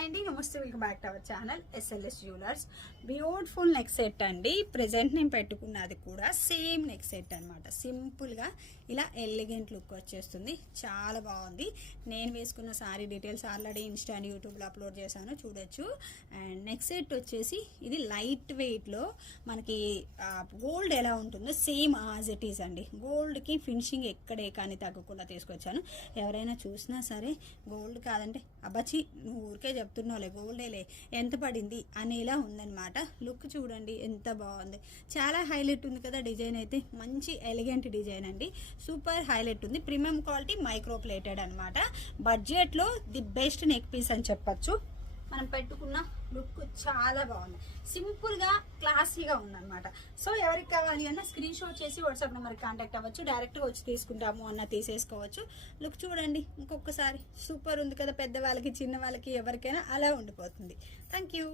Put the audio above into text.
Hi అండి, నమస్తే, welcome back to our channel SLS jewellers. Beautiful neck set అండి. Present నేను పెట్టుకున్నది కూడా సేమ్ నెక్ సెట్ అనమాట. సింపుల్గా ఇలా ఎలిగెంట్ లుక్ వచ్చేస్తుంది, చాలా బాగుంది. నేను వేసుకున్న sorry details already Insta and యూట్యూబ్లో అప్లోడ్ చేశాను, చూడొచ్చు. అండ్ నెక్ సెట్ వచ్చేసి ఇది లైట్ వెయిట్లో మనకి గోల్డ్ ఎలా ఉంటుందో సేమ్ యాజ్ ఇట్ ఈస్ అండి. గోల్డ్కి ఫినిషింగ్ ఎక్కడే కానీ తగ్గకుండా తీసుకొచ్చాను. ఎవరైనా చూసినా సరే గోల్డ్ కాదంటే అబ్బచ్చి నువ్వు ఊరికే చెప్తున్నావులే, గోల్డేలే, ఎంత పడింది అనేలా ఉందన్నమాట. లుక్ చూడండి ఎంత బాగుంది, చాలా హైలైట్ ఉంది కదా. డిజైన్ అయితే మంచి ఎలిగెంట్ డిజైన్ అండి, సూపర్ హైలైట్ ఉంది. ప్రీమియం క్వాలిటీ మైక్రో ప్లేటెడ్ అనమాట. బడ్జెట్లో ది బెస్ట్ నెక్ పీస్ అని చెప్పచ్చు. మనం పెట్టుకున్న లుక్ చాలా బాగుంది, సింపుల్గా క్లాసీగా ఉందన్నమాట. సో ఎవరికి కావాలి అన్న స్క్రీన్ షాట్ చేసి వాట్సాప్ నెంబర్కి కాంటాక్ట్ అవ్వచ్చు, డైరెక్ట్గా వచ్చి తీసుకుంటాము అన్న తీసేసుకోవచ్చు. లుక్ చూడండి ఇంకొకసారి, సూపర్ ఉంది కదా. పెద్దవాళ్ళకి చిన్న వాళ్ళకి ఎవరికైనా అలా ఉండిపోతుంది. Thank you.